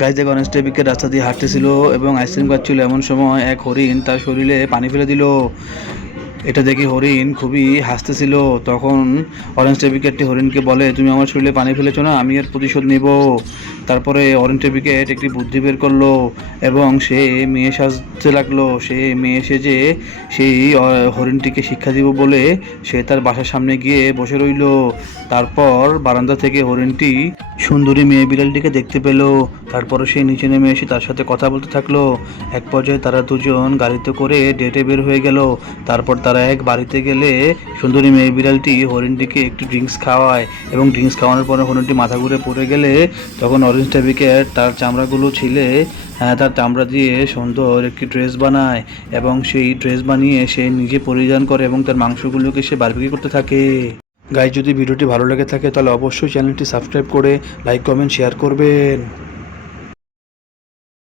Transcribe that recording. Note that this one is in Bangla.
গাইজ দেখো অরেঞ্জ টেবিকের রাস্তা দিয়ে হাঁটতেছিল এবং আইসক্রিম খাচ্ছিল। এমন সময় এক হরিণ তার শরীরে পানি ফেলে দিল। এটা দেখে হরিণ খুবই হাসতেছিল। তখন অরেঞ্জ টেবিকেটটি হরিণকে বলে, তুমি আমার শরীরে পানি ফেলেছো না, আমি এর প্রতিশোধ নিব। তারপরে অরেঞ্জ টেবিকেট একটি বুদ্ধি বের করলো এবং সে মেয়ে সাজতে লাগলো। সে মেয়ে সেজে সেই হরিণটিকে শিক্ষা দিব বলে সে তার বাসার সামনে গিয়ে বসে রইল। তারপর বারান্দা থেকে হরিণটি সুন্দরী মেয়ে বিড়ালটিকে দেখতে পেল। তারপরে সে নিচে নেমে এসে তার সাথে কথা বলতে থাকলো। এক পর্যায়ে তারা দুজন গাড়িতে করে ডেটে বের হয়ে গেল। তারপর তারা এক বাড়িতে গেলে সুন্দরী মেয়ে বিড়ালটি হরিণটিকে একটু ড্রিঙ্কস খাওয়ায় এবং ড্রিঙ্কস খাওয়ানোর পরে হরিণটি মাথা ঘুরে পড়ে গেলে তখন অরেঞ্জ টেবিকেট তার চামড়াগুলো ছিলে তার চামড়া দিয়ে সুন্দর একটি ড্রেস বানায় এবং সেই ড্রেস বানিয়ে সে নিজে পরিধান করে এবং তার মাংসগুলোকে সে বারবিকিউ করতে থাকে। গাইজ, যদি ভিডিওটি ভালো লেগে থাকে তাহলে অবশ্যই চ্যানেলটি সাবস্ক্রাইব করে লাইক কমেন্ট শেয়ার করবেন।